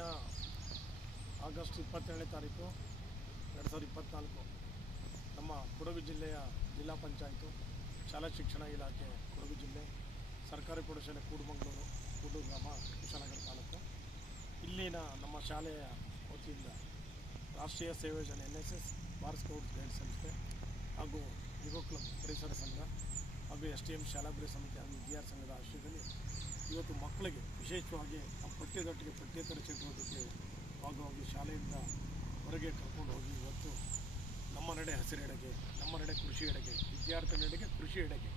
ದಿನ ಆಗಸ್ಟ್ 27ನೇ ತಾರೀಕು 2024 ನಮ್ಮ ಕೊಡಗು ಜಿಲ್ಲೆಯ ಜಿಲ್ಲಾ ಪಂಚಾಯತು ಶಾಲಾ ಶಿಕ್ಷಣ ಇಲಾಖೆ ಕೊಡಗು ಜಿಲ್ಲೆ ಸರ್ಕಾರಿ ಪ್ರೌಢಶಾಲೆ ಕೂಡುಮಂಗಳೂರು ಕೂಡೂರು ಗ್ರಾಮ ಕುಶಾಲನಗರ ತಾಲೂಕು ಇಲ್ಲಿನ ನಮ್ಮ ಶಾಲೆಯ ವತಿಯಿಂದ ರಾಷ್ಟ್ರೀಯ ಸೇವಾ ಯೋಜನೆ NSS ಭಾರತ್ ಸ್ಕೌಟ್ಸ್ ಗೈಡ್ ಸಂಸ್ಥೆ ಹಾಗೂ ಯುವ ಕ್ಲಬ್ ಪರಿಸರ ಸಂಘ ಹಾಗೂ STM ಶಾಲಾಭಿವೃದ್ಧಿ ಸಮಿತಿ ಹಾಗೂ ವಿದ್ಯಾರ್ಥಿ ಸಂಘದ ಆಶ್ರಯದಲ್ಲಿ ಇವತ್ತು ಮಕ್ಕಳಿಗೆ ವಿಶೇಷವಾಗಿ ಪಠ್ಯದೊಟ್ಟಿಗೆ ಪಠ್ಯೇತರ ಚಟುವಟಿಕೆ ಭಾಗವಾಗಿ ಶಾಲೆಯಿಂದ ಹೊರಗೆ ಕರ್ಕೊಂಡು ಹೋಗಿ ಇವತ್ತು ನಮ್ಮ ನಡೆ ಹಸಿರೆಡೆಗೆ, ನಮ್ಮ ನಡೆ ಕೃಷಿಯೆಡೆಗೆ, ವಿದ್ಯಾರ್ಥಿಗಳೆಡೆಗೆ ಕೃಷಿಯೆಡೆಗೆ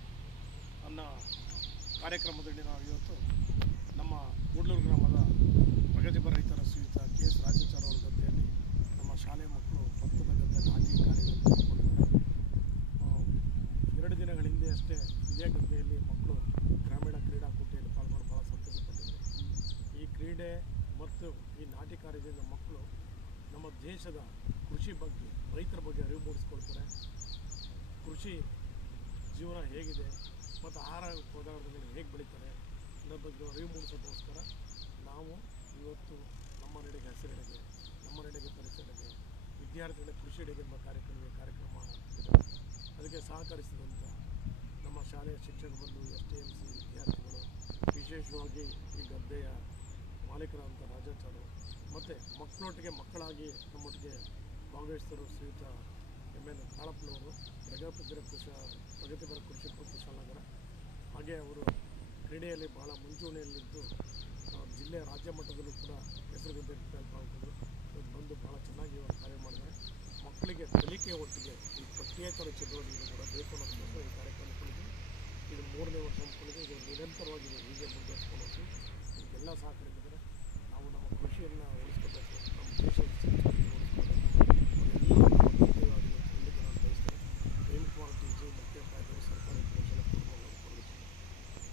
ಅನ್ನೋ ಕಾರ್ಯಕ್ರಮದಲ್ಲಿ ನಾವು ಇವತ್ತು ನಮ್ಮ ಕೂಡ್ಲೂರು ಗ್ರಾಮದ ಪ್ರಗತಿಪರ ರೈತರ ಶ್ರೀಯುತ KS ರಾಜಾಚಾರ್ ಅವರ ಗದ್ದೆಯಲ್ಲಿ ನಮ್ಮ ಶಾಲೆ ಮಕ್ಕಳು ಭತ್ತದ ಗದ್ದೆ ನಾಟಿ ಕಾರ್ಯದಲ್ಲಿ ತೆಗೆದುಕೊಂಡಿದ್ದಾರೆ. 2 ದಿನಗಳ ಹಿಂದೆ ಅಷ್ಟೇ ಇದೇ ಗದ್ದೆಯಲ್ಲಿ ಮಕ್ಕಳು ಗ್ರಾಮೀಣ ಕ್ರೀಡಾಕೂಟದಲ್ಲಿ ಪಾಲ್ಗೊಂಡು ಭಾಳ ಸಂತೋಷಪಟ್ಟಿದ್ದಾರೆ. ಈ ಕ್ರೀಡೆ ಮತ್ತು ಈ ನಾಟಿ ಕಾರ್ಯದಿಂದ ಮಕ್ಕಳು ನಮ್ಮ ದೇಶದ ಕೃಷಿ ಬಗ್ಗೆ, ರೈತರ ಬಗ್ಗೆ ಅರಿವು ಮೂಡಿಸ್ಕೊಳ್ತಾರೆ. ಕೃಷಿ ಜೀವನ ಹೇಗಿದೆ ಮತ್ತು ಆಹಾರ ಪದಾರ್ಥಗಳು ಹೇಗೆ ಬೆಳೀತಾರೆ ಅನ್ನೋ ಬಗ್ಗೆ ಅರಿವು ಮೂಡಿಸೋದಕ್ಕೋಸ್ಕರ ನಾವು ಇವತ್ತು ನಮ್ಮ ನಡೆಗೆ ಹಸಿರೆಡೆಗೆ, ನಮ್ಮ ನಡೆಗೆ ಪರಿಸರೆಡೆಗೆ, ವಿದ್ಯಾರ್ಥಿಗಳ ಕೃಷಿಯೆಡೆಗೆ ಎಂಬ ಕಾರ್ಯಕ್ರಮ ಇದೆ. ಅದಕ್ಕೆ ಸಹಕರಿಸಿದಂಥ ನಮ್ಮ ಶಾಲೆಯ ಶಿಕ್ಷಕ ಬಂಧು STMC ವಿದ್ಯಾರ್ಥಿಗಳು, ವಿಶೇಷವಾಗಿ ಈ ಗದ್ದೆಯ ಮಾಲೀಕರಾದಂಥ ರಾಜಾಚಾರು ಮತ್ತು ಮಕ್ಕಳೊಟ್ಟಿಗೆ ಮಕ್ಕಳಾಗಿ ನಮ್ಮೊಟ್ಟಿಗೆ ಭಾಗವಹಿಸಿದರು ಶ್ರೀಯುತ MN ಕಾಳಪ್ಪನವರು, ಪ್ರಗತಿಪರ ಕೃಷಿ ಕುಶಾಲನಗರ. ಹಾಗೆ ಅವರು ಕ್ರೀಡೆಯಲ್ಲಿ ಭಾಳ ಮುಂಚೂಣಿಯಲ್ಲಿದ್ದು ಜಿಲ್ಲೆ ರಾಜ್ಯ ಮಟ್ಟದಲ್ಲೂ ಕೂಡ ಹೆಸರುಗದ್ದೆ ಪಾಲ್ಗೊಂಡು ಬಂದು ಭಾಳ ಚೆನ್ನಾಗಿ ಇವರು ಕಾರ್ಯ ಮಾಡಿದ್ದಾರೆ. ಮಕ್ಕಳಿಗೆ ಕಲಿಕೆ ಒಟ್ಟಿಗೆ ಈ ಪಠ್ಯೇತರ ಚಟುವಟಿಕೆ ಕೂಡ ಬೇಕು ಅನ್ನೋದಕ್ಕೋಸ್ಕರ ಈ ಕಾರ್ಯಕ್ರಮ ಹಮ್ಮಿಕೊಂಡಿದ್ದು. ಇದು 3ನೇ ವರ್ಷ ಹಮ್ಮಿಕೊಂಡಿದ್ದು. ಇದು ನಿರಂತರವಾಗಿ ಹೀಗೆ ಮುಂದುವರಿಸ್ಕೊಂಡು ಹೋಗ್ತೀವಿ. ಇದಕ್ಕೆಲ್ಲ ಸಹಕರಿಸಿದರೆ ನಾವು ನಮ್ಮ ಕೃಷಿಯನ್ನು ಉಳಿಸ್ಕೊಳ್ತೀವಿ.